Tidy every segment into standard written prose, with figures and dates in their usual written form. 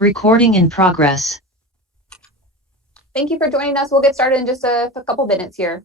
Recording in progress. Thank you for joining us. We'll get started in just a couple minutes here.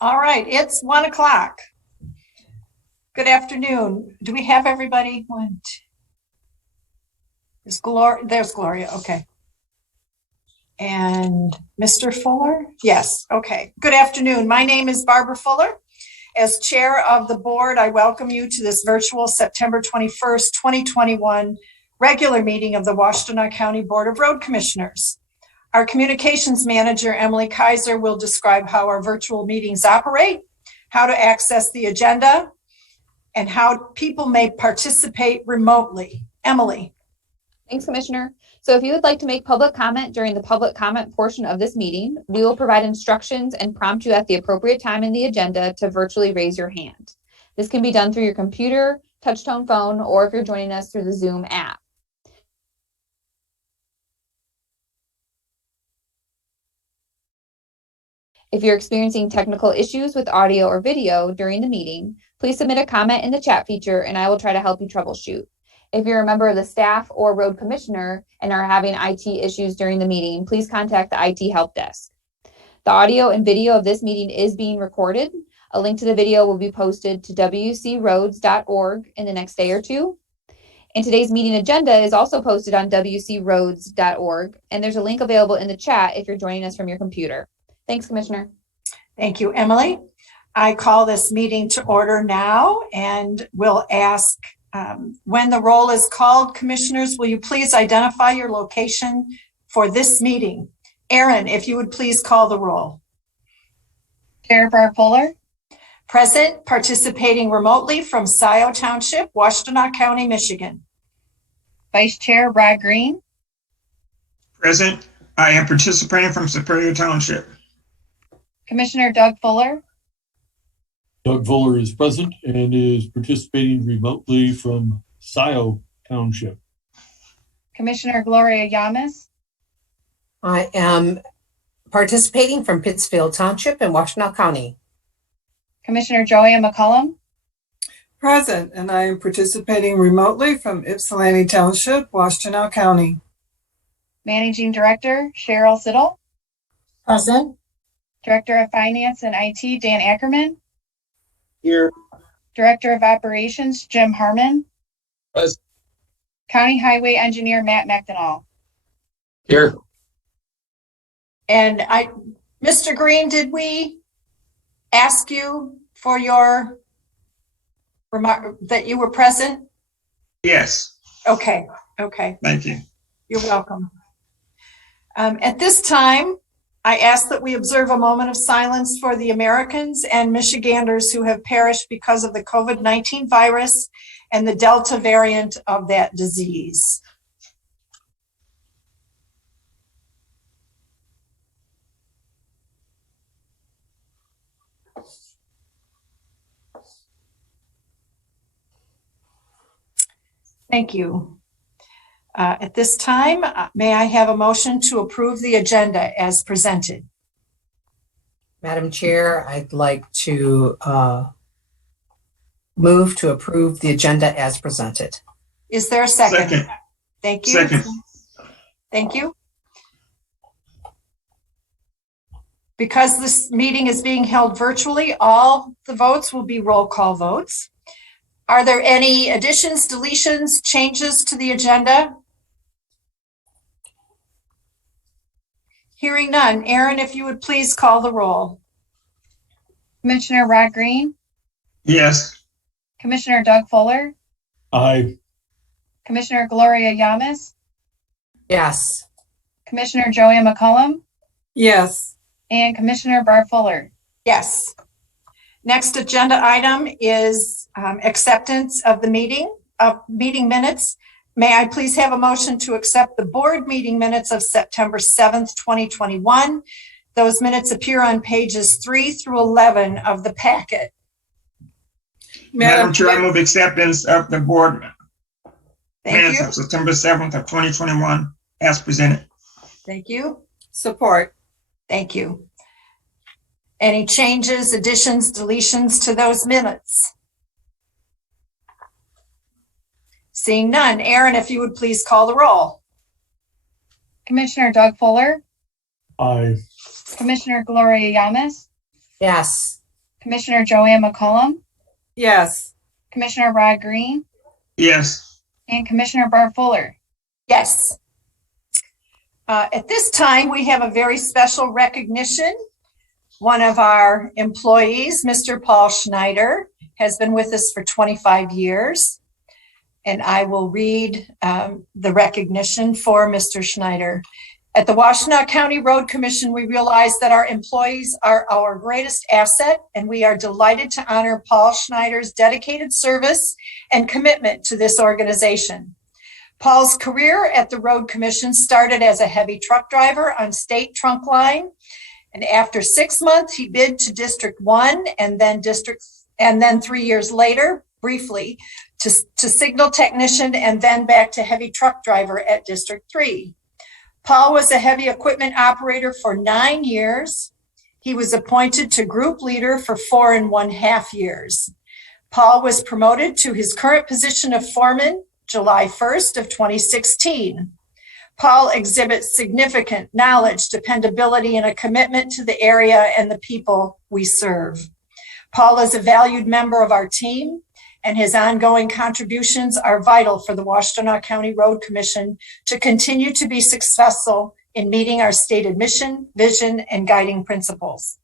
All right, it's 1 o'clock. Good afternoon. Do we have everybody? There's Gloria, okay. And Mr. Fuller? Yes, okay. Good afternoon. My name is Barbara Fuller. As chair of the board, I welcome you to this virtual September 21st, 2021 regular meeting of the Washtenaw County Board of Road Commissioners. Our communications manager, Emily Kaiser, will describe how our virtual meetings operate, how to access the agenda, and how people may participate remotely. Emily. Thanks, Commissioner. So if you would like to make public comment during the public comment portion of this meeting, we will provide instructions and prompt you at the appropriate time in the agenda to virtually raise your hand. This can be done through your computer, touch-tone phone, or if you're joining us through the Zoom app. If you're experiencing technical issues with audio or video during the meeting, please submit a comment in the chat feature and I will try to help you troubleshoot. If you're a member of the staff or road commissioner and are having IT issues during the meeting, please contact the IT help desk. The audio and video of this meeting is being recorded. A link to the video will be posted to wcroads.org in the next day or two. And today's meeting agenda is also posted on wcroads.org, and there's a link available in the chat if you're joining us from your computer. Thanks, Commissioner. Thank you, Emily. I call this meeting to order now and will ask when the roll is called, commissioners, will you please identify your location for this meeting? Aaron, if you would please call the roll. Chair Barb Fuller. Present, participating remotely from Scioto Township, Washtenaw County, Michigan. Vice Chair Rod Green. Present, I am participating from Superior Township. Commissioner Doug Fuller. Doug Fuller is present and is participating remotely from Scioto Township. Commissioner Gloria Yamas. I am participating from Pittsfield Township in Washtenaw County. Commissioner Joanne McCullum. Present, and I am participating remotely from Ypsilanti Township, Washtenaw County. Managing Director Cheryl Siddle. Present. Director of Finance and IT Dan Ackerman. Here. Director of Operations Jim Harmon. Present. County Highway Engineer Matt McDonald. Here. And Mr. Green, did we ask you for your remark that you were present? Yes. Okay. Thank you. You're welcome. At this time, I ask that we observe a moment of silence for the Americans and Michiganders who have perished because of the COVID-19 virus and the Delta variant of that disease. Thank you. At this time, may I have a motion to approve the agenda as presented? Madam Chair, I'd like to move to approve the agenda as presented. Is there a second? Second. Thank you. Second. Thank you. Because this meeting is being held virtually, all the votes will be roll call votes. Are there any additions, deletions, changes to the agenda? Hearing none. Aaron, if you would please call the roll. Commissioner Rod Green, Yes. Commissioner Doug Fuller, Aye. Commissioner Gloria Yamas, Yes. Commissioner Joanne McCollum, Yes. and Commissioner Barb Fuller. Yes. Next agenda item is acceptance of the meeting minutes. May I please have a motion to accept the board meeting minutes of September 7th, 2021. Those minutes appear on pages 3 through 11 of the packet. Madam Chair, I move acceptance of the board Thank minutes you. of September 7th of 2021 as presented. Thank you. Support. Thank you. Any changes, additions, deletions to those minutes? Seeing none. Aaron, if you would please call the roll. Commissioner Doug Fuller, Aye. Commissioner Gloria Yamas, Yes. Commissioner Joanne McCollum, Yes. Commissioner Rod Green, Yes. and Commissioner Barb Fuller. Yes. At this time, we have a very special recognition. One of our employees, Mr. Paul Schneider, has been with us for 25 years. And I will read the recognition for Mr. Schneider. At the Washtenaw County Road Commission, we realize that our employees are our greatest asset, and we are delighted to honor Paul Schneider's dedicated service and commitment to this organization. Paul's career at the Road Commission started as a heavy truck driver on State Trunk Line. And after 6 months, he bid to District 1 and then 3 years later, briefly, to signal technician and then back to heavy truck driver at District 3. Paul was a heavy equipment operator for 9 years. He was appointed to group leader for 4.5 years. Paul was promoted to his current position of foreman July 1st of 2016. Paul exhibits significant knowledge, dependability, and a commitment to the area and the people we serve. Paul is a valued member of our team, and his ongoing contributions are vital for the Washtenaw County Road Commission to continue to be successful in meeting our stated mission, vision, and guiding principles.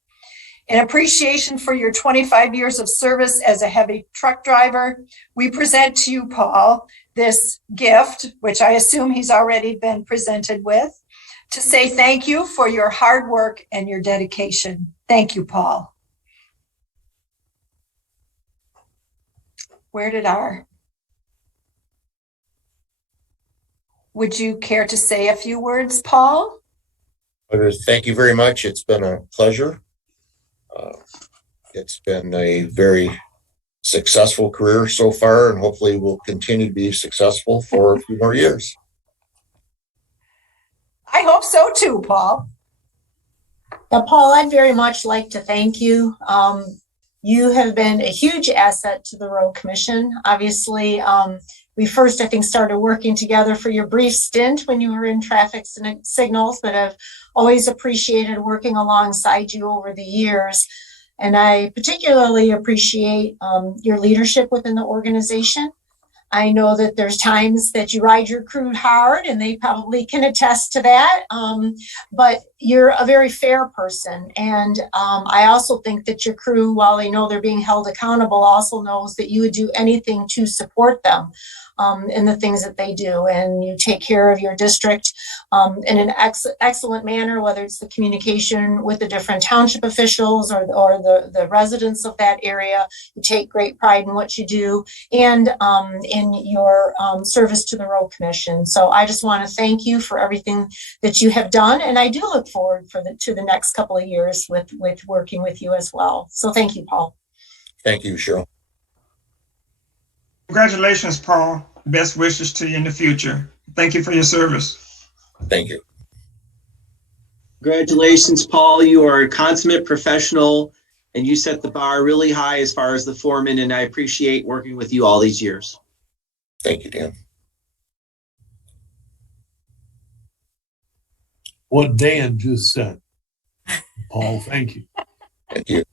In appreciation for your 25 years of service as a heavy truck driver, we present to you, Paul, this gift, which I assume he's already been presented with, to say thank you for your hard work and your dedication. Thank you, Paul. Would you care to say a few words, Paul? Thank you very much. It's been a pleasure. It's been a very successful career so far, and hopefully will continue to be successful for a few more years. I hope so too, Paul. Paul, I'd very much like to thank you. You have been a huge asset to the Road Commission. Obviously, we first, I think, started working together for your brief stint when you were in traffic signals, but I've always appreciated working alongside you over the years. And I particularly appreciate your leadership within the organization. I know that there's times that you ride your crew hard, and they probably can attest to that. But you're a very fair person. And I also think that your crew, while they know they're being held accountable, also knows that you would do anything to support them in the things that they do. And you take care of your district in an excellent manner, whether it's the communication with the different township officials or the residents of that area. You take great pride in what you do and in your service to the Road Commission. So I just want to thank you for everything that you have done. And I do look forward to the next couple of years with working with you as well. So thank you, Paul. Thank you, Cheryl. Congratulations, Paul. best wishes to you in the future. Thank you for your service. Thank you. Congratulations, Paul. You are a consummate professional and you set the bar really high as far as the foreman, and I appreciate working with you all these years. Thank you, Dan. What Dan just said. Paul, thank you. Thank you.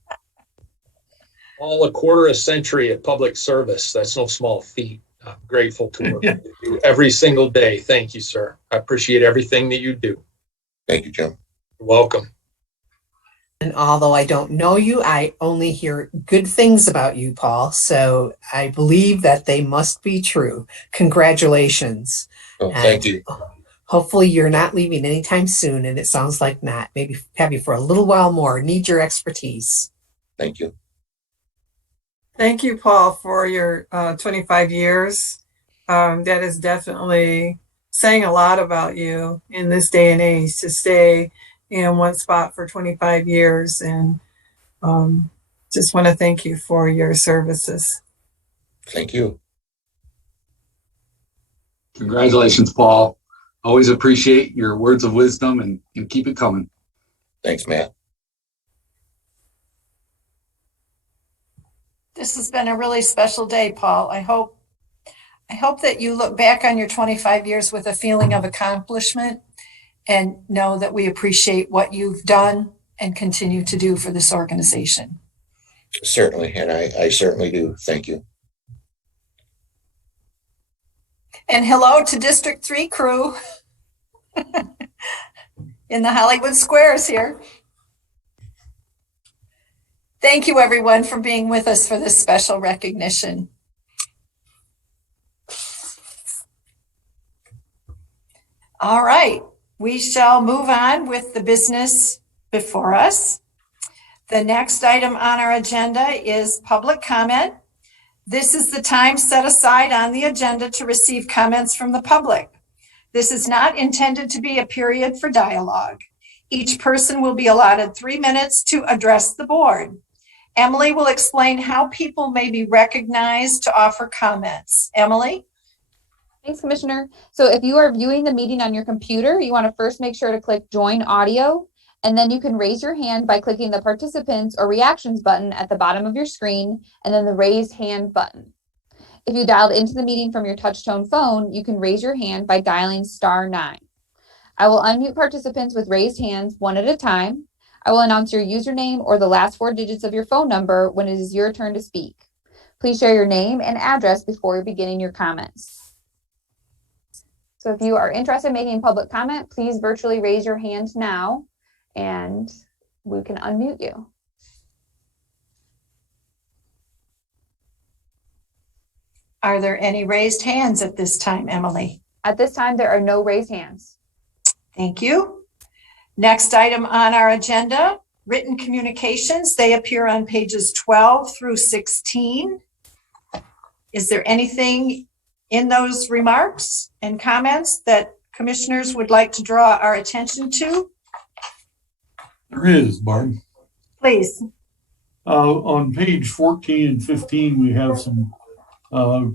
All a quarter a century of public service. That's no small feat. I'm grateful to work with you every single day. Thank you, sir. I appreciate everything that you do. Thank you, Jim. You're welcome. And although I don't know you, I only hear good things about you, Paul. So I believe that they must be true. Congratulations. Oh, thank you. Hopefully you're not leaving anytime soon, and it sounds like not. Maybe have you for a little while more. Need your expertise. Thank you. Thank you, Paul, for your 25 years. That is definitely saying a lot about you in this day and age to stay in one spot for 25 years. And just want to thank you for your services. Thank you. Congratulations, Paul. Always appreciate your words of wisdom and keep it coming. Thanks, Matt. This has been a really special day, Paul. I hope that you look back on your 25 years with a feeling of accomplishment and know that we appreciate what you've done and continue to do for this organization. Certainly, and I certainly do. Thank you. And hello to District 3 crew in the Hollywood Squares here. Thank you, everyone, for being with us for this special recognition. All right, we shall move on with the business before us. The next item on our agenda is public comment. This is the time set aside on the agenda to receive comments from the public. This is not intended to be a period for dialogue. Each person will be allotted 3 minutes to address the board. Emily will explain how people may be recognized to offer comments. Emily? Thanks, Commissioner. So if you are viewing the meeting on your computer, you want to first make sure to click Join Audio, and then you can raise your hand by clicking the Participants or Reactions button at the bottom of your screen, and then the Raise Hand button. If you dialed into the meeting from your touch-tone phone, you can raise your hand by dialing *9. I will unmute participants with raised hands one at a time. I will announce your username or the last 4 digits of your phone number when it is your turn to speak. Please share your name and address before beginning your comments. So if you are interested in making public comment, please virtually raise your hand now and we can unmute you. Are there any raised hands at this time, Emily? At this time, there are no raised hands. Thank you. Next item on our agenda, written communications. They appear on pages 12 through 16. Is there anything in those remarks and comments that commissioners would like to draw our attention to? There is, Barb. Please. On page 14 and 15, we have some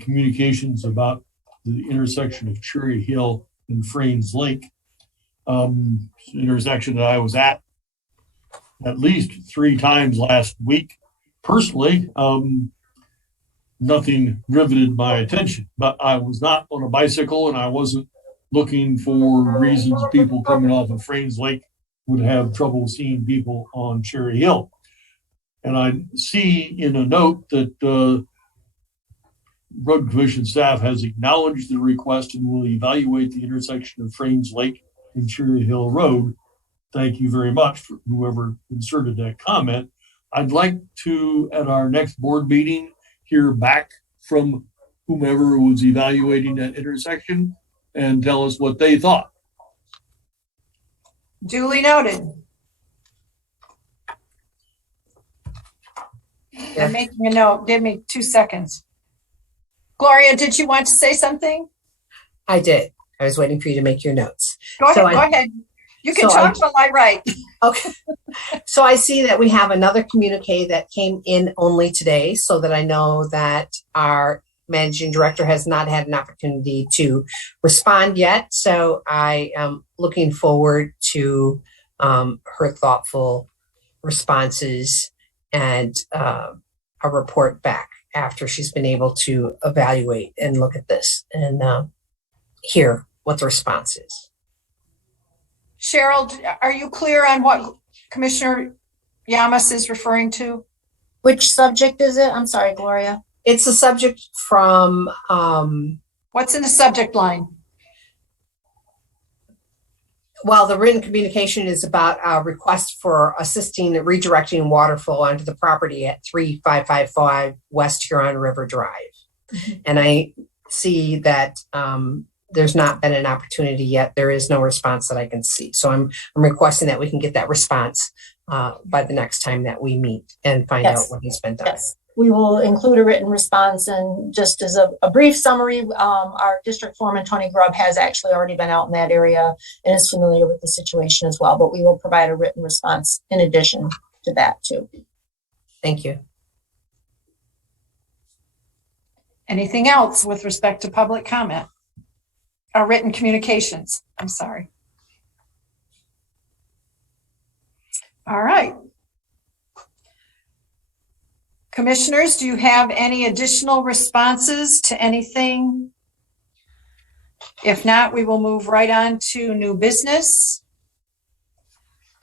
communications about the intersection of Cherry Hill and Frames Lake. Intersection that I was at least 3 times last week. Personally, nothing riveted my attention, but I was not on a bicycle and I wasn't looking for reasons people coming off of Frames Lake would have trouble seeing people on Cherry Hill. And I see in a note that Road Commission staff has acknowledged the request and will evaluate the intersection of Frames Lake and Cherry Hill Road. Thank you very much for whoever inserted that comment. I'd like to, at our next board meeting, hear back from whomever was evaluating that intersection and tell us what they thought. Duly noted. I'm making a note. Give me 2 seconds. Gloria, did you want to say something? I did. I was waiting for you to make your notes. Go ahead. You can talk while I write. Okay. So I see that we have another communique that came in only today, so that I know that our managing director has not had an opportunity to respond yet. So I am looking forward to her thoughtful responses and a report back after she's been able to evaluate and look at this and hear what the response is. Cheryl, are you clear on what Commissioner Yamas is referring to? Which subject is it? I'm sorry, Gloria. It's a subject from What's in the subject line? well, the written communication is about a request for assisting redirecting water flow onto the property at 3555 West Huron River Drive. And I see that there's not been an opportunity yet. There is no response that I can see. So I'm requesting that we can get that response by the next time that we meet and find out what has been done. Yes, we will include a written response. And just as a brief summary, our district foreman, Tony Grubb, has actually already been out in that area and is familiar with the situation as well. But we will provide a written response in addition to that too. Thank you. Anything else with respect to public comment? Or written communications, I'm sorry. All right. Commissioners, do you have any additional responses to anything? If not, we will move right on to new business.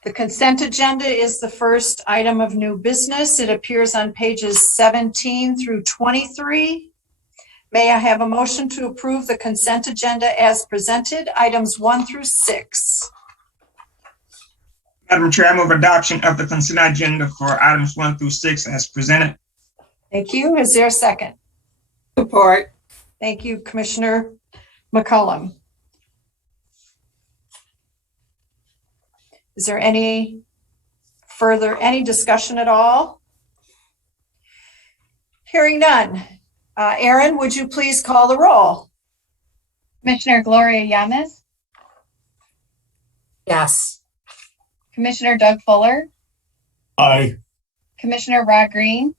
The consent agenda is the first item of new business. It appears on pages 17 through 23. May I have a motion to approve the consent agenda as presented, items 1 through 6? Madam Chair, I move adoption of the consent agenda for items 1 through 6 as presented. Thank you. Is there a second? Support. Thank you, Commissioner McCollum. Is there any discussion at all? Hearing none. Aaron, would you please call the roll? Commissioner Gloria Yamas, Yes. Commissioner Doug Fuller, Aye. Commissioner Rod Green,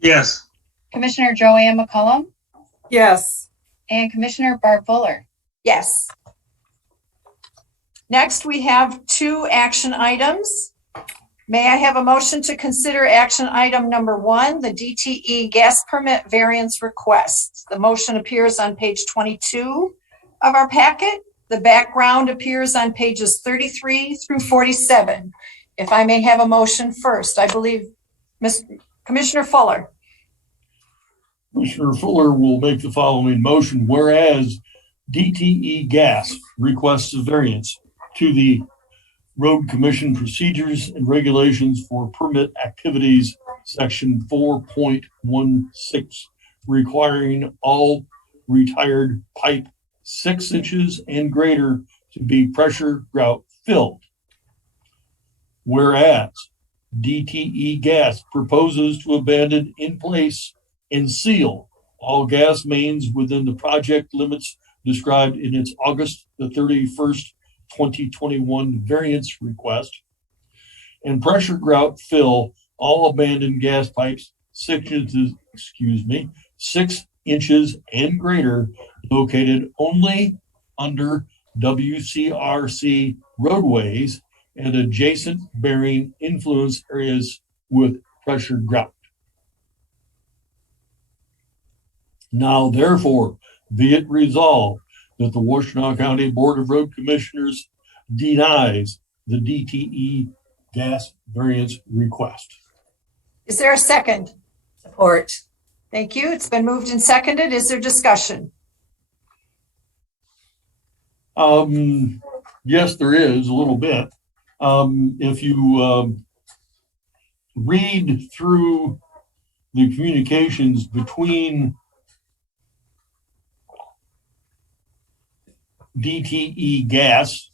Yes. Commissioner Joanne McCollum, Yes. and Commissioner Barb Fuller. Yes. Next, we have 2 action items. May I have a motion to consider action item number 1, the DTE gas permit variance request? The motion appears on page 22 of our packet. The background appears on pages 33 through 47. If I may have a motion first, I believe Commissioner Fuller. Commissioner Fuller will make the following motion, whereas DTE Gas requests a variance to the Road Commission Procedures and Regulations for Permit Activities, Section 4.16, requiring all retired pipe 6 inches and greater to be pressure grout filled. Whereas DTE Gas proposes to abandon in place and seal all gas mains within the project limits described in its August the 31st, 2021 variance request, and pressure grout fill all abandoned gas pipes 6 inches and greater located only under WCRC roadways and adjacent bearing influence areas with pressure grout. Now, therefore, be it resolved that the Washtenaw County Board of Road Commissioners denies the DTE gas variance request. Is there a second? Support. Thank you. It's been moved and seconded. Is there discussion? Yes, there is a little bit. If you read through the communications between DTE Gas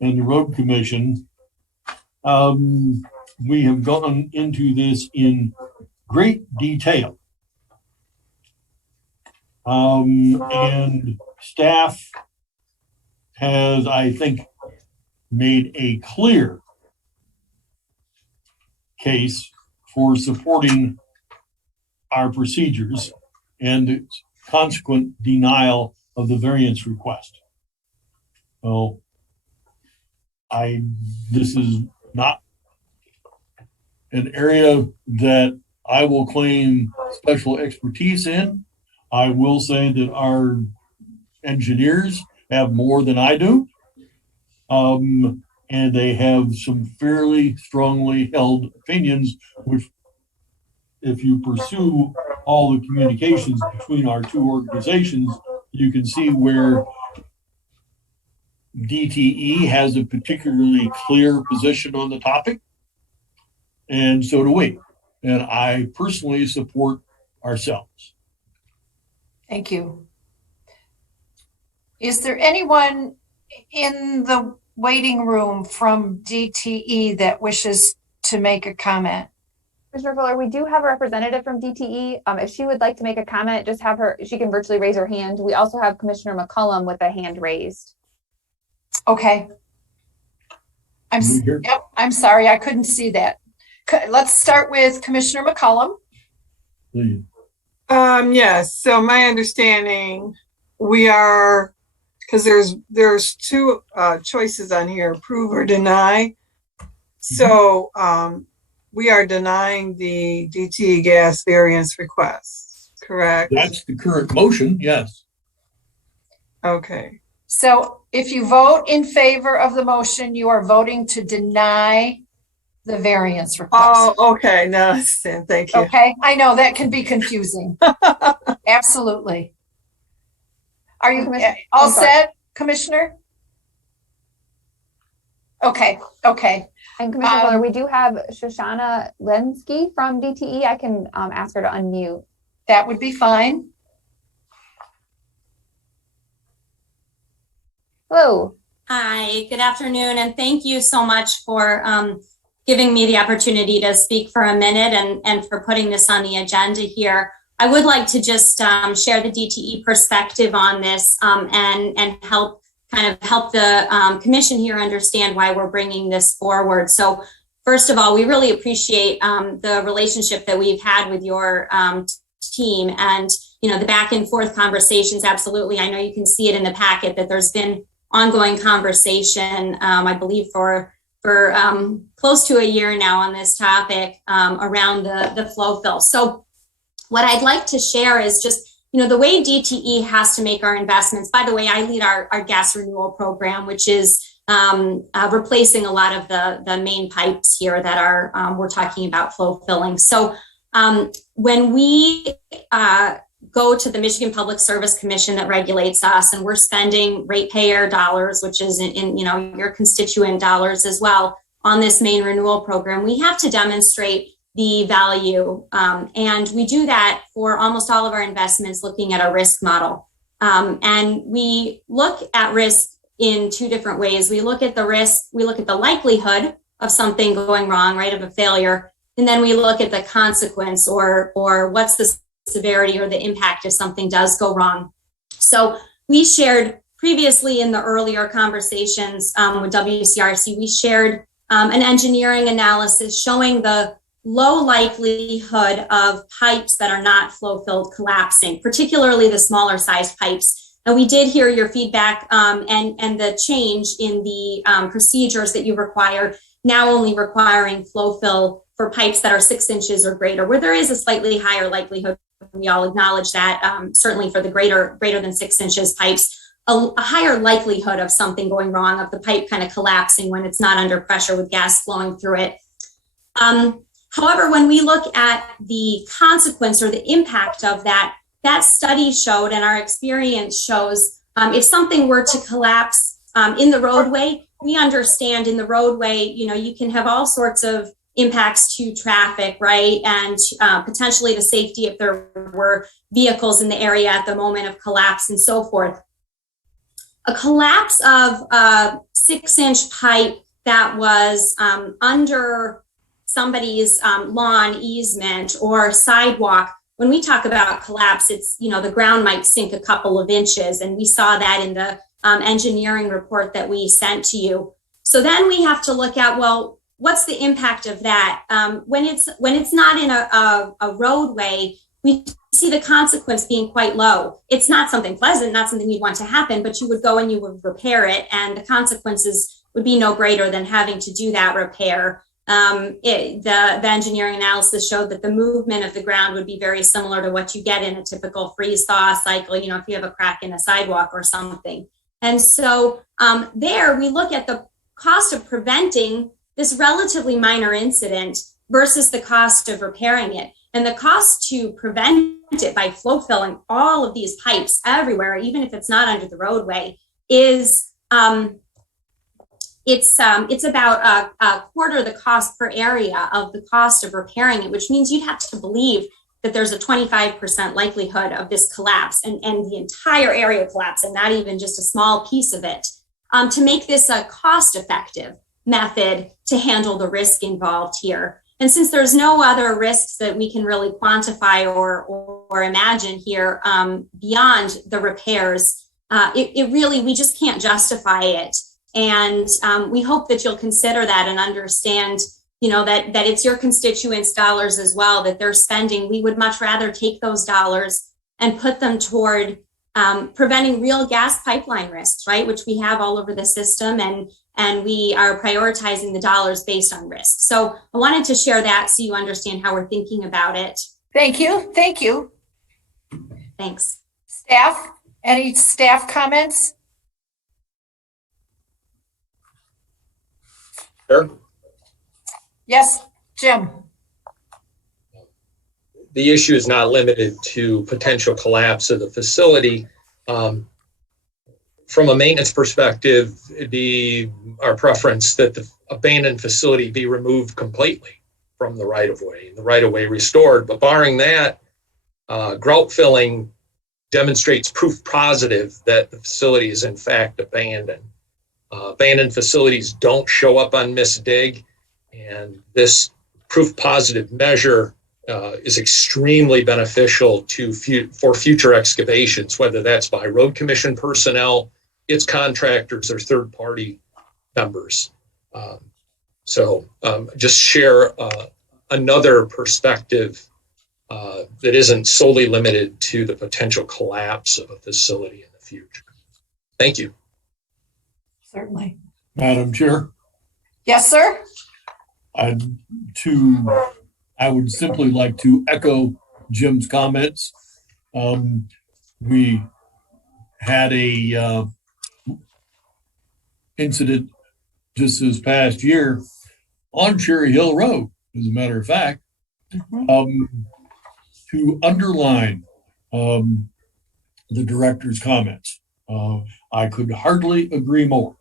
and the Road Commission, we have gone into this in great detail. And staff has, I think, made a clear case for supporting our procedures and consequent denial of the variance request. So this is not an area that I will claim special expertise in. I will say that our engineers have more than I do. And they have some fairly strongly held opinions, which if you pursue all the communications between our two organizations, you can see where DTE has a particularly clear position on the topic, and so do we. And I personally support ourselves. Thank you. Is there anyone in the waiting room from DTE that wishes to make a comment? Commissioner Fuller, we do have a representative from DTE. If she would like to make a comment, just have her, she can virtually raise her hand. We also have Commissioner McCullum with a hand raised. Okay. I'm sorry, I couldn't see that. Let's start with Commissioner McCullum. Please. Yes. So my understanding, we are, because there's two choices on here, approve or deny. So we are denying the DTE gas variance request, correct? That's the current motion, yes. Okay. So if you vote in favor of the motion, you are voting to deny the variance request. Oh, okay. No, I understand. Thank you. Okay, I know that can be confusing. Absolutely. Are you all set, Commissioner? Okay. And Commissioner Fuller, we do have Shoshana Lensky from DTE. I can ask her to unmute. That would be fine. Hello. Hi, good afternoon, and thank you so much for giving me the opportunity to speak for a minute and for putting this on the agenda here. I would like to just share the DTE perspective on this and help the commission here understand why we're bringing this forward. So first of all, we really appreciate the relationship that we've had with your team and, the back and forth conversations. Absolutely. I know you can see it in the packet that there's been ongoing conversation, I believe for close to a year now on this topic around the flow fill. So what I'd like to share is just, the way DTE has to make our investments. By the way, I lead our gas renewal program, which is replacing a lot of the main pipes here that are we're talking about flow filling. So when we go to the Michigan Public Service Commission that regulates us, and we're spending ratepayer dollars, which is in your constituent dollars as well, on this main renewal program, we have to demonstrate the value. And we do that for almost all of our investments, looking at a risk model. And we look at risk in two different ways. We look at the risk, we look at the likelihood of something going wrong, right, of a failure. And then we look at the consequence or what's the severity or the impact if something does go wrong. So we shared previously in the earlier conversations with WCRC, we shared an engineering analysis showing the low likelihood of pipes that are not flow filled collapsing, particularly the smaller sized pipes. And we did hear your feedback and the change in the procedures that you require, now only requiring flow fill for pipes that are 6 inches or greater, where there is a slightly higher likelihood. We all acknowledge that, certainly for the greater than 6 inches pipes, a higher likelihood of something going wrong, of the pipe kind of collapsing when it's not under pressure with gas flowing through it. However, when we look at the consequence or the impact of that study showed, and our experience shows, if something were to collapse in the roadway, we understand in the roadway, you can have all sorts of impacts to traffic, right? And potentially the safety if there were vehicles in the area at the moment of collapse and so forth. A collapse of a 6-inch pipe that was under somebody's lawn easement or sidewalk, when we talk about collapse, it's, the ground might sink a couple of inches. And we saw that in the engineering report that we sent to you. So then we have to look at, well, what's the impact of that? When it's not in a roadway, we see the consequence being quite low. It's not something pleasant, not something you'd want to happen, but you would go and you would repair it, and the consequences would be no greater than having to do that repair. The engineering analysis showed that the movement of the ground would be very similar to what you get in a typical freeze-thaw cycle, you know, if you have a crack in a sidewalk or something. And so there we look at the cost of preventing this relatively minor incident versus the cost of repairing it. And the cost to prevent it by flow filling all of these pipes everywhere, even if it's not under the roadway, is it's about a quarter the cost per area of the cost of repairing it, which means you'd have to believe that there's a 25% likelihood of this collapse and the entire area collapse, and not even just a small piece of it, to make this a cost-effective method to handle the risk involved here. And since there's no other risks that we can really quantify or imagine here beyond the repairs, it really, we just can't justify it. And we hope that you'll consider that and understand, you know, that it's your constituents' dollars as well that they're spending. We would much rather take those dollars and put them toward preventing real gas pipeline risks, right, which we have all over the system, and we are prioritizing the dollars based on risk. So I wanted to share that so you understand how we're thinking about it. Thank you. Thank you. Thanks. Staff, any staff comments? Sure. Yes, Jim. The issue is not limited to potential collapse of the facility. From a maintenance perspective, it'd be our preference that the abandoned facility be removed completely from the right-of-way, and the right-of-way restored. But barring that, grout filling demonstrates proof positive that the facility is in fact abandoned. Abandoned facilities don't show up on misdig, and this proof positive measure is extremely beneficial for future excavations, whether that's by road commission personnel, its contractors, or third-party members. Just share another perspective that isn't solely limited to the potential collapse of a facility in the future. Thank you. Certainly. Madam Chair, Yes, sir. I would simply like to echo Jim's comments. We had a incident just this past year on Cherry Hill Road, as a matter of fact, to underline the director's comments. I could hardly agree more.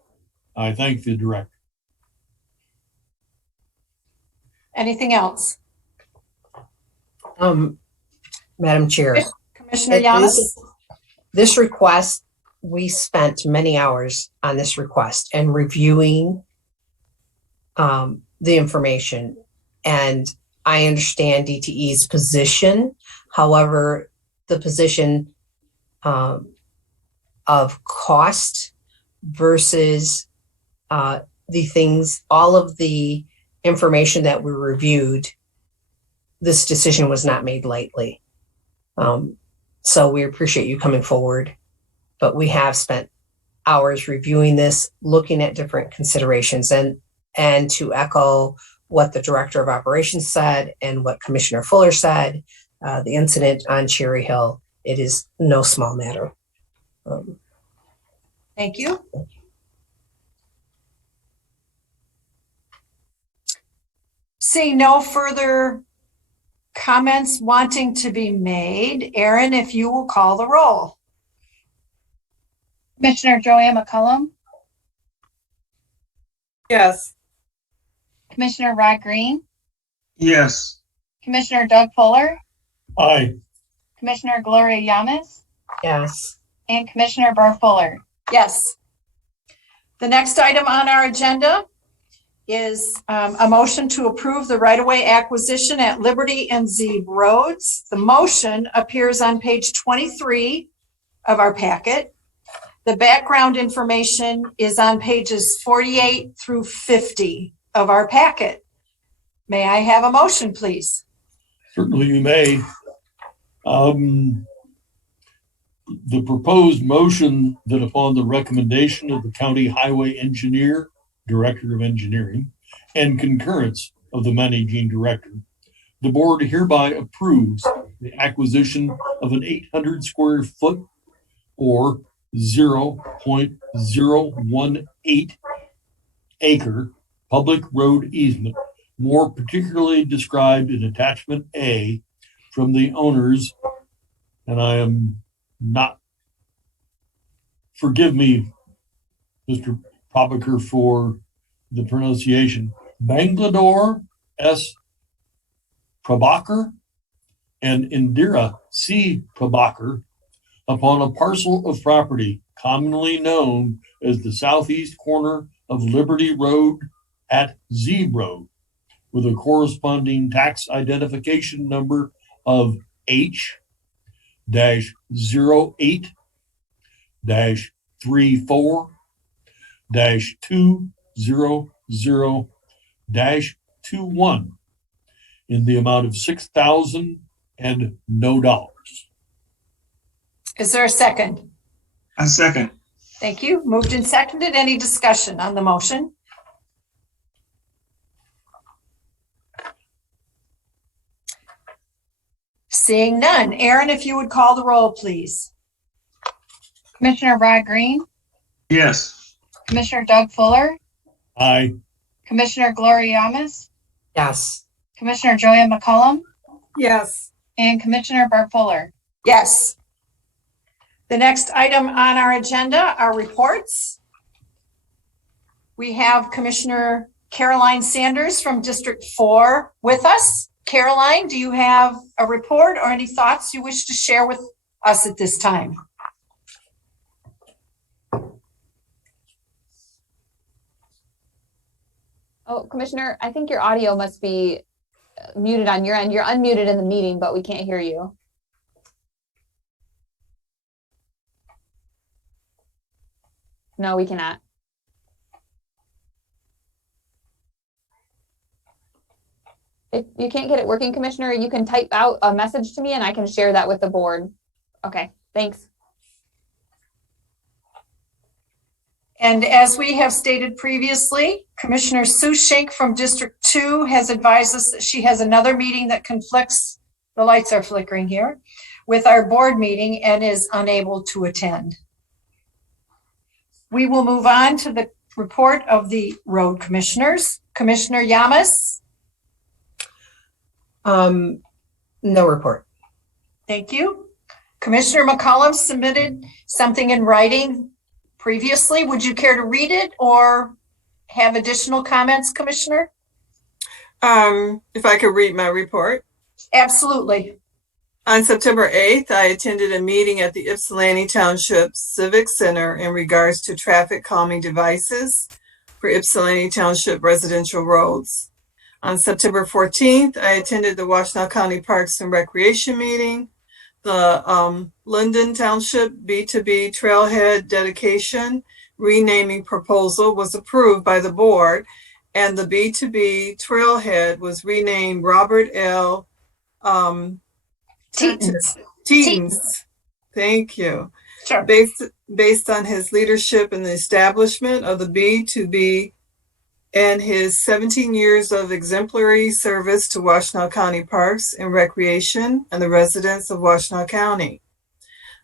I thank the director. Anything else? Madam Chair. Commissioner Yamas? This request, we spent many hours on this request and reviewing the information. And I understand DTE's position. However, the position of cost versus the things, all of the information that we reviewed, this decision was not made lightly. So we appreciate you coming forward, but we have spent hours reviewing this, looking at different considerations, and to echo what the director of operations said and what Commissioner Fuller said, the incident on Cherry Hill, it is no small matter. Thank you. Seeing no further comments wanting to be made, Aaron, if you will call the roll. Commissioner Joanne McCullum, Yes. Commissioner Rod Green, Yes. Commissioner Doug Fuller, Aye. Commissioner Gloria Yamas, Yes. and Commissioner Barr Fuller. Yes. The next item on our agenda is a motion to approve the right-of-way acquisition at Liberty and Zeeb Roads. The motion appears on page 23 of our packet. The background information is on pages 48 through 50 of our packet. May I have a motion, please? Certainly you may. The proposed motion that upon the recommendation of the county highway engineer, director of engineering, and concurrence of the managing director, the board hereby approves the acquisition of an 800 square foot or 0.018 acre public road easement, more particularly described in attachment A, from the owners, and I am not, forgive me, Mr. Prabhakar, for the pronunciation, Bangalore S. Prabhakar and Indira C. Prabhakar, upon a parcel of property commonly known as the southeast corner of Liberty Road at Z Road, with a corresponding tax identification number of H-08-34-200-21 in the amount of $6,000 and no dollars. Is there a second? A second. Thank you. Moved and seconded. Any discussion on the motion? Seeing none. Aaron, if you would call the roll, please. Commissioner Rod Green, Yes. Commissioner Doug Fuller, Aye. Commissioner Gloria Yamas, Yes. Commissioner Joya McCollum, Yes. and Commissioner Barb Fuller. Yes. The next item on our agenda are reports. We have Commissioner Caroline Sanders from District 4 with us. Caroline, do you have a report or any thoughts you wish to share with us at this time? Oh, Commissioner, I think your audio must be muted on your end. You're unmuted in the meeting, but we can't hear you. No, we cannot. If you can't get it working, Commissioner, you can type out a message to me and I can share that with the board. Okay, thanks. And as we have stated previously, Commissioner Sue Schenk from District 2 has advised us that she has another meeting that conflicts, the lights are flickering here, with our board meeting and is unable to attend. We will move on to the report of the road commissioners. Commissioner Yamas? No report. Thank you. Commissioner McCollum submitted something in writing previously. Would you care to read it or have additional comments, Commissioner? If I could read my report. Absolutely. On September 8th, I attended a meeting at the Ypsilanti Township Civic Center in regards to traffic calming devices for Ypsilanti Township residential roads. On September 14th, I attended the Washtenaw County Parks and Recreation meeting. The Linden Township B2B Trailhead dedication renaming proposal was approved by the board, and the B2B Trailhead was renamed Robert L. Teetons. Thank you. Sure. Based on his leadership in the establishment of the B2B and his 17 years of exemplary service to Washtenaw County Parks and Recreation and the residents of Washtenaw County.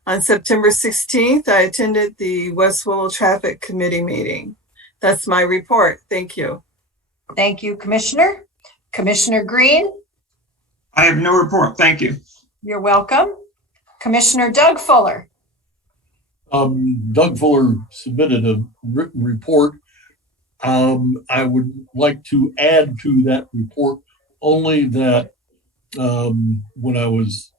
On September 16th, I attended the West Willow Traffic Committee meeting. That's my report. Thank you. Thank you, Commissioner. Commissioner Green? I have no report. Thank you. You're welcome. Commissioner Doug Fuller? Doug Fuller submitted a written report. I would like to add to that report only that when I was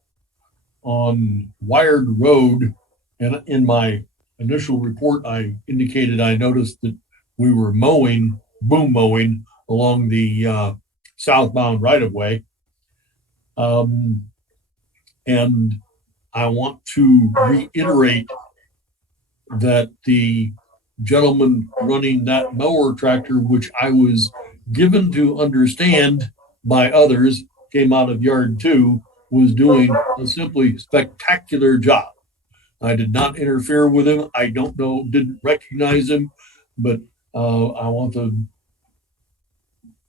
on Wired Road, and in my initial report, I indicated I noticed that we were boom mowing along the southbound right-of-way. And I want to reiterate that the gentleman running that mower tractor, which I was given to understand by others, came out of yard 2 was doing a simply spectacular job. I did not interfere with him. I don't know, didn't recognize him, but I want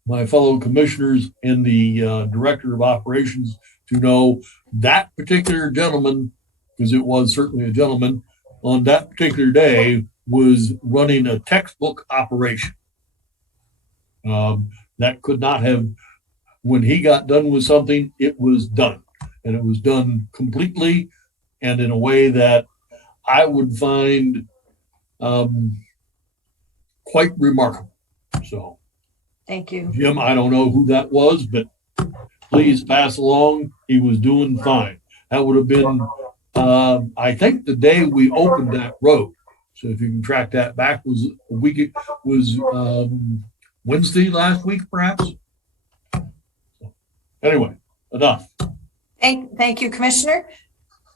my fellow commissioners and the director of operations to know that particular gentleman, because it was certainly a gentleman, on that particular day was running a textbook operation. That could not have, when he got done with something, it was done. And it was done completely and in a way that I would find quite remarkable. So, Thank you. Jim, I don't know who that was, but please pass along. He was doing fine. That would have been, I think, the day we opened that road. So if you can track that back, was Wednesday last week, perhaps. Anyway, enough. Thank you, Commissioner.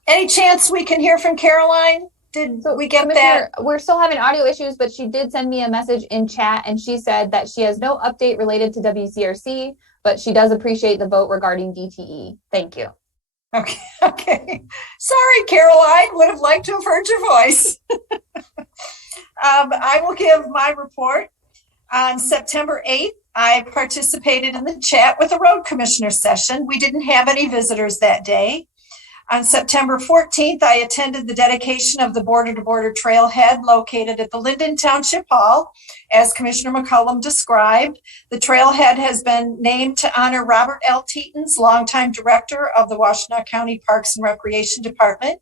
Any chance we can hear from Caroline? Did we get that? We're still having audio issues, but she did send me a message in chat, and she said that she has no update related to WCRC, but she does appreciate the vote regarding DTE. Thank you. Okay. Sorry, Caroline. Would have liked to have heard your voice. I will give my report. On September 8th, I participated in the chat with the road commissioner session. We didn't have any visitors that day. On September 14th, I attended the dedication of the Border to Border Trailhead located at the Linden Township Hall. As Commissioner McCollum described, the trailhead has been named to honor Robert L. Teetons, longtime director of the Washtenaw County Parks and Recreation Department.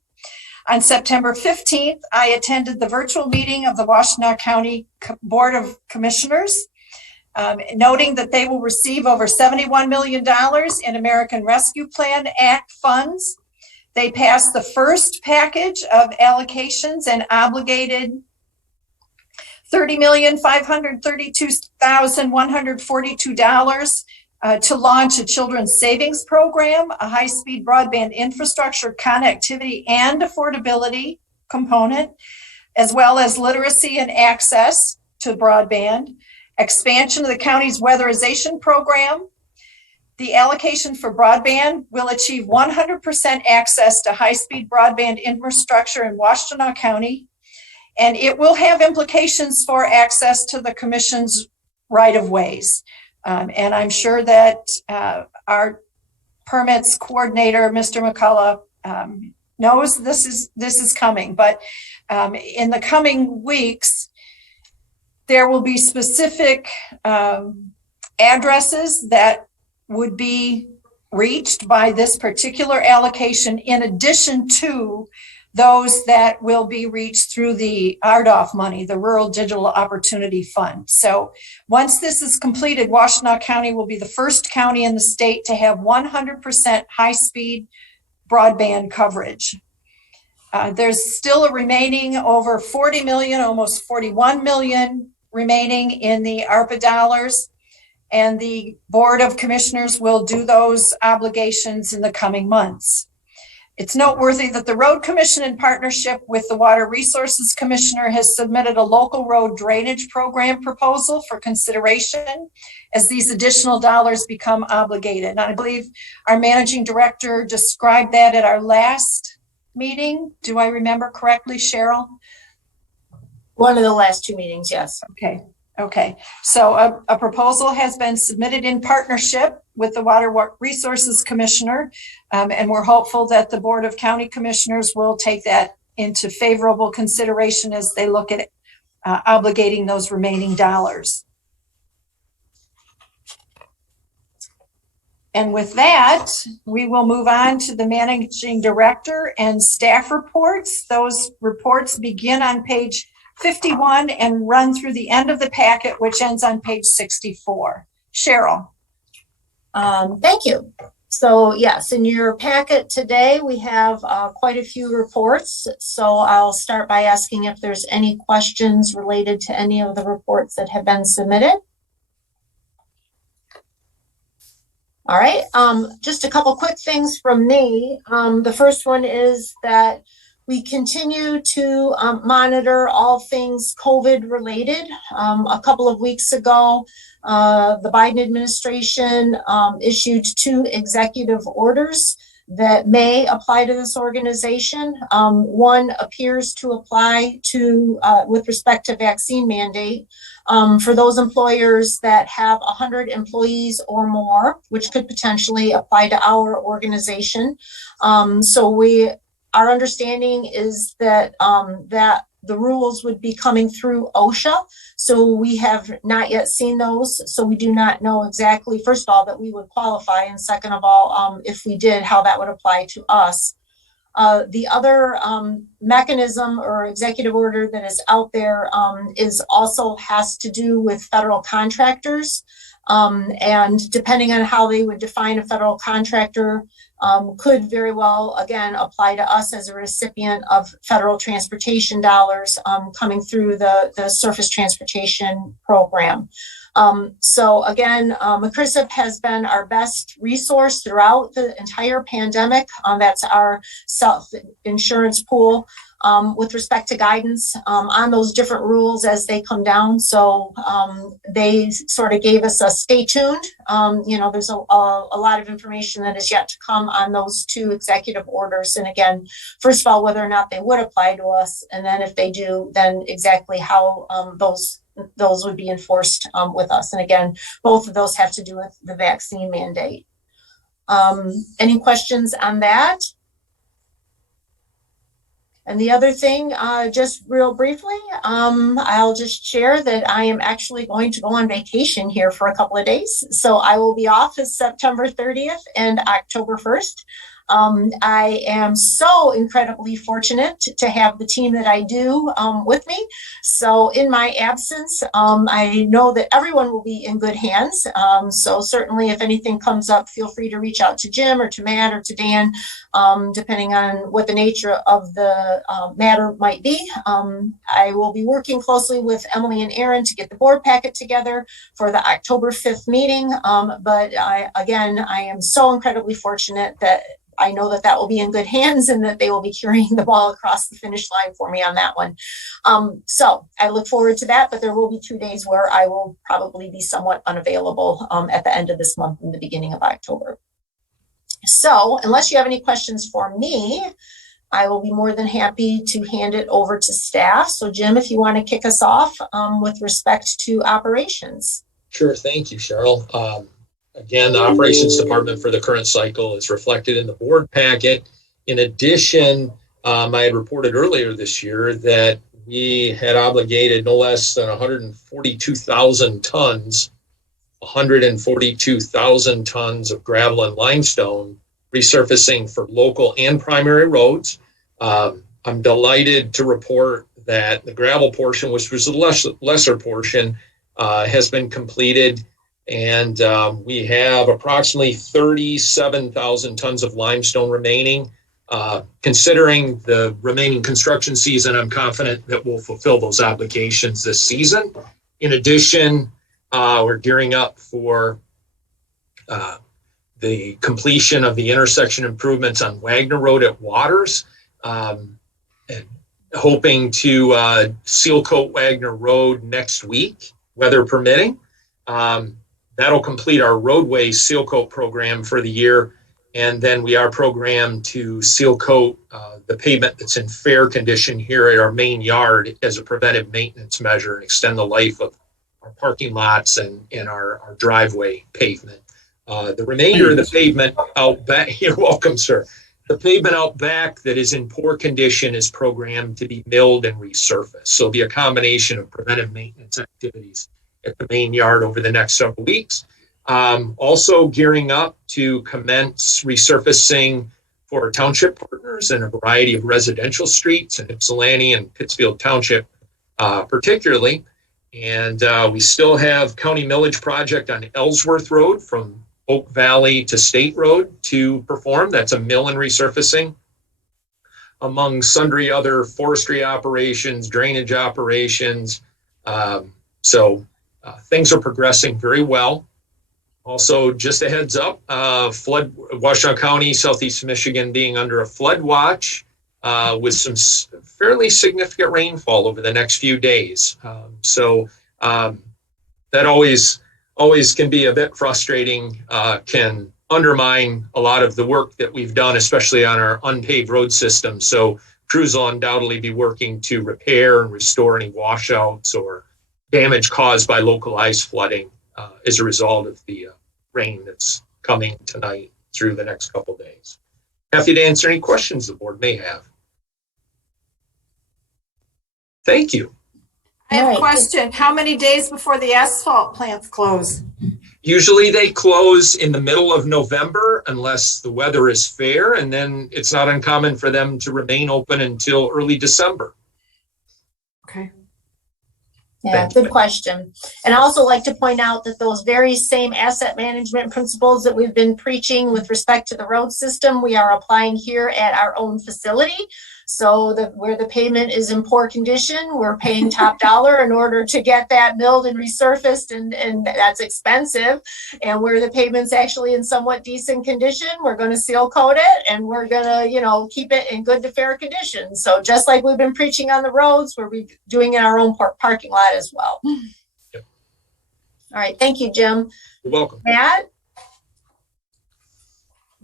On September 15th, I attended the virtual meeting of the Washtenaw County Board of Commissioners, noting that they will receive over $71 million in American Rescue Plan Act funds. They passed the first package of allocations and obligated $30,532,142 to launch a children's savings program, a high-speed broadband infrastructure connectivity and affordability component, as well as literacy and access to broadband, expansion of the county's weatherization program. The allocation for broadband will achieve 100% access to high-speed broadband infrastructure in Washtenaw County, and it will have implications for access to the commission's right-of-ways. And I'm sure that our permits coordinator, Mr. McCullough, knows this is coming. But in the coming weeks, there will be specific addresses that would be reached by this particular allocation, in addition to those that will be reached through the RDOF money, the Rural Digital Opportunity Fund. So once this is completed, Washtenaw County will be the first county in the state to have 100% high-speed broadband coverage. There's still a remaining over 40 million, almost 41 million remaining in the ARPA dollars, and the Board of Commissioners will do those obligations in the coming months. It's noteworthy that the Road Commission, in partnership with the Water Resources Commissioner, has submitted a local road drainage program proposal for consideration as these additional dollars become obligated. And I believe our managing director described that at our last meeting. Do I remember correctly, Cheryl? One of the last two meetings, yes. Okay. So a proposal has been submitted in partnership with the Water Resources Commissioner, and we're hopeful that the Board of County Commissioners will take that into favorable consideration as they look at obligating those remaining dollars. And with that, we will move on to the Managing Director and staff reports. Those reports begin on page 51 and run through the end of the packet, which ends on page 64. Cheryl. Thank you. So yes, in your packet today, we have quite a few reports. So I'll start by asking if there's any questions related to any of the reports that have been submitted. All right, just a couple quick things from me. The first one is that we continue to monitor all things COVID related. A couple of weeks ago, the Biden administration issued 2 executive orders that may apply to this organization. One appears to apply to, with respect to vaccine mandate, for those employers that have 100 employees or more, which could potentially apply to our organization. Our understanding is that that the rules would be coming through OSHA. So we have not yet seen those. So we do not know exactly, first of all, that we would qualify. And second of all, if we did, how that would apply to us. The other mechanism or executive order that is out there is also has to do with federal contractors. And depending on how they would define a federal contractor, could very well, again, apply to us as a recipient of federal transportation dollars coming through the Surface Transportation Program. So again, MCRISP has been our best resource throughout the entire pandemic. That's our self-insurance pool with respect to guidance on those different rules as they come down. So they sort of gave us a stay tuned. There's a lot of information that is yet to come on those two executive orders. And again, first of all, whether or not they would apply to us, and then if they do, then exactly how those would be enforced with us. And again, both of those have to do with the vaccine mandate. Any questions on that? And the other thing, just real briefly, I'll just share that I am actually going to go on vacation here for a couple of days. So I will be off as September 30th and October 1st. I am so incredibly fortunate to have the team that I do with me. So in my absence, I know that everyone will be in good hands. So certainly if anything comes up, feel free to reach out to Jim or to Matt or to Dan, depending on what the nature of the matter might be. I will be working closely with Emily and Aaron to get the board packet together for the October 5th meeting. But I am so incredibly fortunate that I know that will be in good hands and that they will be carrying the ball across the finish line for me on that one. So I look forward to that, but there will be 2 days where I will probably be somewhat unavailable at the end of this month and the beginning of October. So unless you have any questions for me, I will be more than happy to hand it over to staff. So Jim, if you want to kick us off with respect to operations. Sure. Thank you, Cheryl. Again, the operations department for the current cycle is reflected in the board packet. In addition, I had reported earlier this year that we had obligated no less than 142,000 tons of gravel and limestone resurfacing for local and primary roads. I'm delighted to report that the gravel portion, which was the lesser portion, has been completed. And we have approximately 37,000 tons of limestone remaining. Considering the remaining construction season, I'm confident that we'll fulfill those obligations this season. In addition, we're gearing up for the completion of the intersection improvements on Wagner Road at Waters, and hoping to seal coat Wagner Road next week, weather permitting. That'll complete our roadway seal coat program for the year. And then we are programmed to seal coat the pavement that's in fair condition here at our main yard as a preventive maintenance measure and extend the life of our parking lots and our driveway pavement. The remainder of the pavement out back, you're welcome, sir. The pavement out back that is in poor condition is programmed to be milled and resurfaced. So it'll be a combination of preventive maintenance activities at the main yard over the next several weeks. Also gearing up to commence resurfacing for our township partners in a variety of residential streets in Ypsilanti and Pittsfield Township particularly. And we still have county millage project on Ellsworth Road from Oak Valley to State Road to perform. That's a mill and resurfacing, among sundry other forestry operations, drainage operations. Things are progressing very well. Also, just a heads up, Washtenaw County, Southeast Michigan being under a flood watch with some fairly significant rainfall over the next few days. That always can be a bit frustrating, can undermine a lot of the work that we've done, especially on our unpaved road system. So crews will undoubtedly be working to repair and restore any washouts or damage caused by localized flooding as a result of the rain that's coming tonight through the next couple days. Happy to answer any questions the board may have. Thank you. I have a question. How many days before the asphalt plants close? Usually they close in the middle of November unless the weather is fair, and then it's not uncommon for them to remain open until early December. Okay. Yeah, good question. And I also like to point out that those very same asset management principles that we've been preaching with respect to the road system, we are applying here at our own facility. So where the pavement is in poor condition, we're paying top dollar in order to get that milled and resurfaced, and that's expensive. And where the pavement's actually in somewhat decent condition, we're going to seal coat it, and we're going to, keep it in good to fair condition. So just like we've been preaching on the roads, we're doing in our own parking lot as well. Yep. All right. Thank you, Jim. You're welcome. Matt?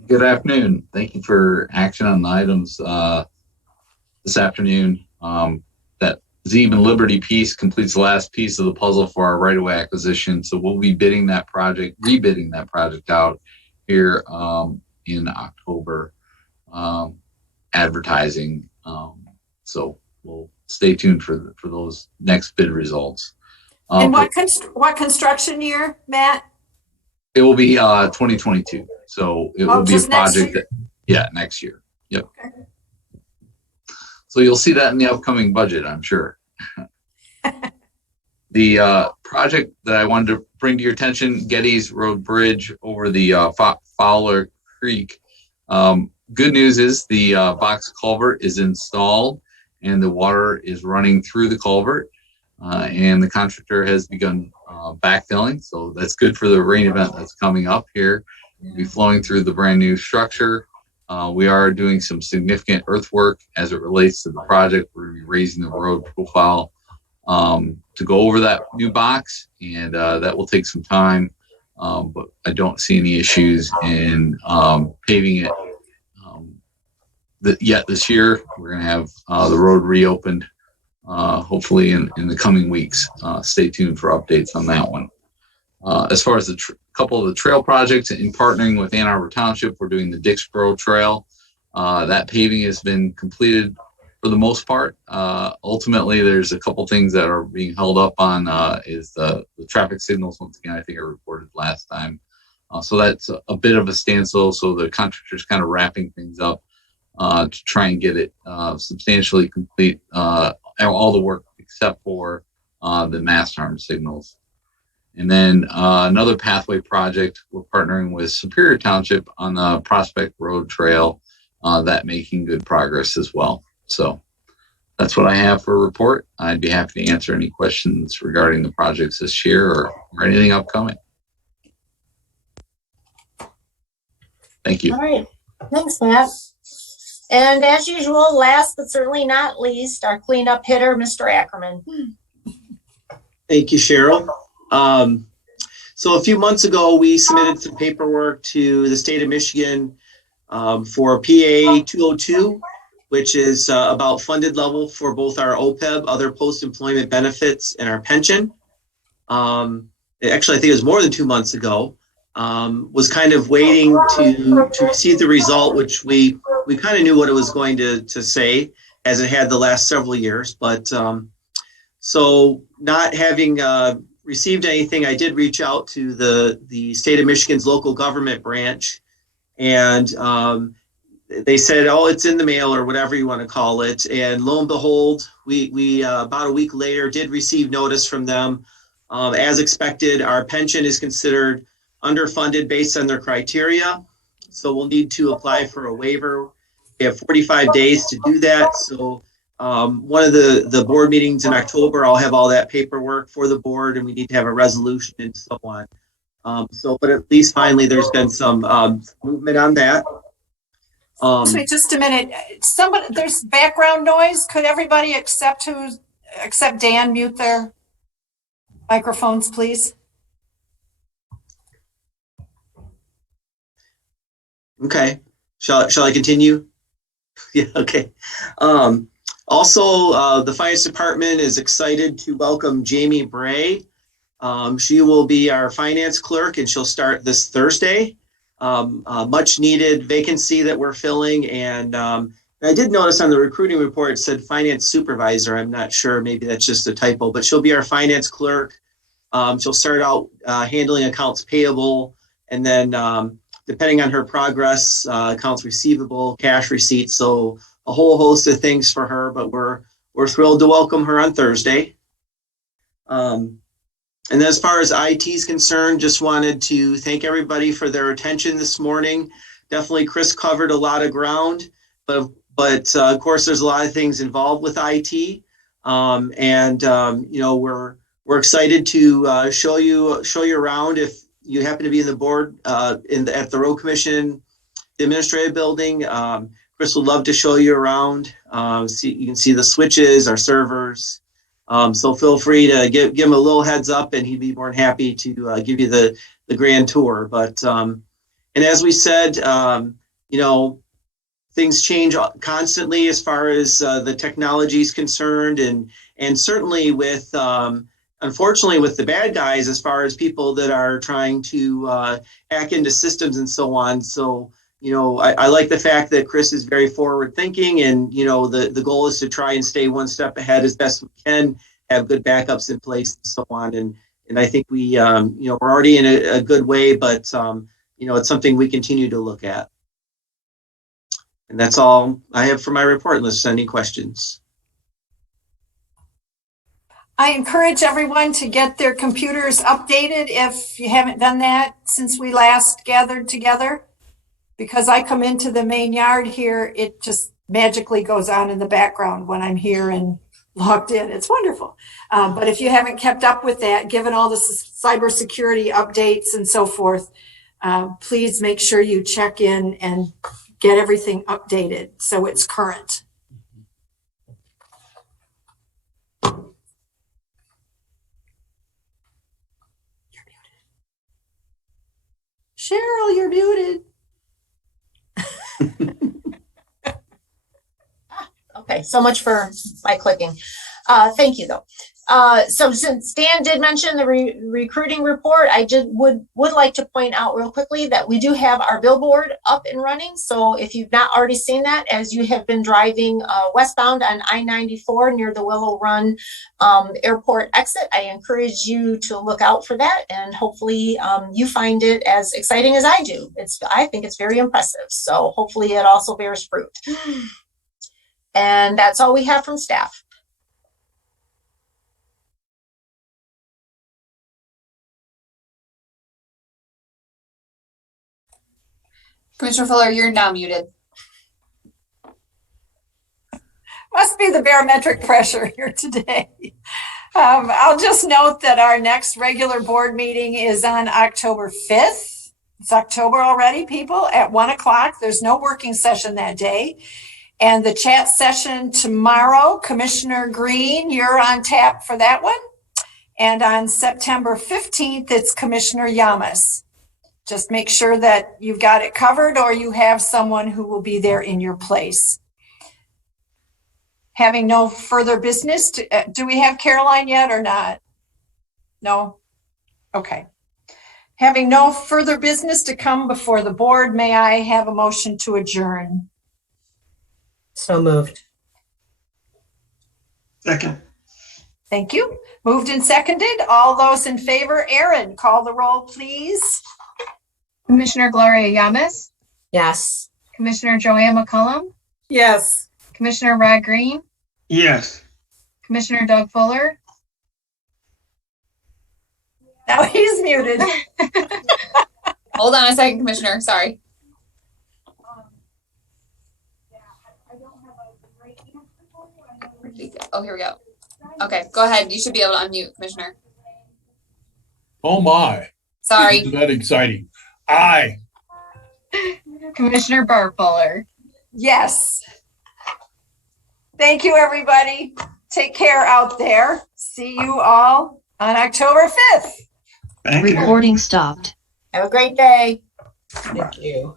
Good afternoon. Thank you for action on the items this afternoon. That Zeeb Liberty piece completes the last piece of the puzzle for our right-of-way acquisition. So we'll be rebidding that project out here in October, advertising. So we'll stay tuned for those next bid results. And what construction year, Matt? It will be 2022. So it will be a project next year. Yep. Okay. So you'll see that in the upcoming budget, I'm sure. The project that I wanted to bring to your attention, Getty's Road Bridge over the Fowler Creek. Good news is the box culvert is installed and the water is running through the culvert, and the contractor has begun backfilling. So that's good for the rain event that's coming up here. We'll be flowing through the brand new structure. We are doing some significant earthwork as it relates to the project. We're going to be raising the road profile to go over that new box, and that will take some time, but I don't see any issues in paving it yet this year. We're going to have the road reopened hopefully in the coming weeks. Stay tuned for updates on that one. As far as the couple of the trail projects, in partnering with Ann Arbor Township, we're doing the Dixboro Trail. That paving has been completed for the most part. Ultimately, there's a couple things that are being held up on is the traffic signals. Once again, I think I reported last time. So that's a bit of a standstill. So the contractor's kind of wrapping things up to try and get it substantially complete, all the work except for the mast arm signals. And then another pathway project, we're partnering with Superior Township on the Prospect Road Trail, that making good progress as well. So that's what I have for a report. I'd be happy to answer any questions regarding the projects this year or anything upcoming. Thank you. All right. Thanks, Matt. And as usual, last but certainly not least, our cleanup hitter, Mr. Ackerman. Thank you, Cheryl. So a few months ago, we submitted some paperwork to the state of Michigan for PA 202, which is about funded level for both our OPEB, other post-employment benefits, and our pension. Actually, I think it was more than 2 months ago. Was kind of waiting to receive the result, which we kind of knew what it was going to say, as it had the last several years. But so not having received anything, I did reach out to the state of Michigan's local government branch, and they said, oh, it's in the mail, or whatever you want to call it. And lo and behold, we about a week later did receive notice from them. As expected, our pension is considered underfunded based on their criteria. So we'll need to apply for a waiver. We have 45 days to do that. So one of the board meetings in October, I'll have all that paperwork for the board, and we need to have a resolution and so on. But at least finally there's been some movement on that. Wait just a minute. There's background noise. Could everybody except Dan mute their microphones, please? Okay. Shall I continue? Yeah, okay. Also, the finance department is excited to welcome Jamie Bray. She will be our finance clerk and she'll start this Thursday. Much needed vacancy that we're filling. And I did notice on the recruiting report, it said finance supervisor. I'm not sure, maybe that's just a typo, but she'll be our finance clerk. She'll start out handling accounts payable, and then depending on her progress, accounts receivable, cash receipts. So a whole host of things for her, but we're thrilled to welcome her on Thursday. And then as far as IT is concerned, just wanted to thank everybody for their attention this morning. Definitely Chris covered a lot of ground, but of course there's a lot of things involved with IT. You know, we're excited to show you around if you happen to be in the board at the Road Commission, the administrative building. Chris would love to show you around. You can see the switches, our servers. So feel free to give him a little heads up, and he'd be more than happy to give you the grand tour. But and as we said, you know, things change constantly as far as the technology is concerned, and certainly with unfortunately with the bad guys as far as people that are trying to hack into systems and so on. So, you know, I like the fact that Chris is very forward thinking, and, you know, the goal is to try and stay one step ahead as best we can, have good backups in place and so on. And I think we, you know, we're already in a good way, but, you know, it's something we continue to look at. And that's all I have for my report, unless there's any questions. I encourage everyone to get their computers updated if you haven't done that since we last gathered together. Because I come into the main yard here, it just magically goes on in the background when I'm here and logged in. It's wonderful. But if you haven't kept up with that, given all the cybersecurity updates and so forth, please make sure you check in and get everything updated so it's current. Cheryl, you're muted. Okay, so much for my clicking. Thank you, though. So since Dan did mention the recruiting report, I would like to point out real quickly that we do have our billboard up and running. So if you've not already seen that, as you have been driving westbound on I-94 near the Willow Run airport exit, I encourage you to look out for that, and hopefully you find it as exciting as I do. I think it's very impressive. So hopefully it also bears fruit. And that's all we have from staff. Commissioner Fuller, you're now muted. Must be the barometric pressure here today. I'll just note that our next regular board meeting is on October 5th. It's October already, people, at 1 o'clock. There's no working session that day. And the chat session tomorrow, Commissioner Green, you're on tap for that one. And on September 15th, it's Commissioner Yamas. Just make sure that you've got it covered, or you have someone who will be there in your place. Having no further business, do we have Caroline yet or not? No? Okay. Having no further business to come before the board, may I have a motion to adjourn? So moved. Second. Thank you. Moved and seconded. All those in favor, Aaron, call the roll, please. Commissioner Gloria Yamas, Yes. Commissioner Joanne McCullum, Yes. Commissioner Rod Green, Yes. Commissioner Doug Fuller. Now he's muted. Hold on a second, Commissioner. Sorry. Oh, here we go. Okay, go ahead. You should be able to unmute, Commissioner. Oh my. Sorry. Isn't that exciting? Aye. Commissioner Barb Fuller. Yes. Thank you, everybody. Take care out there. See you all on October 5th. Thank you. Recording stopped. Have a great day. Thank you.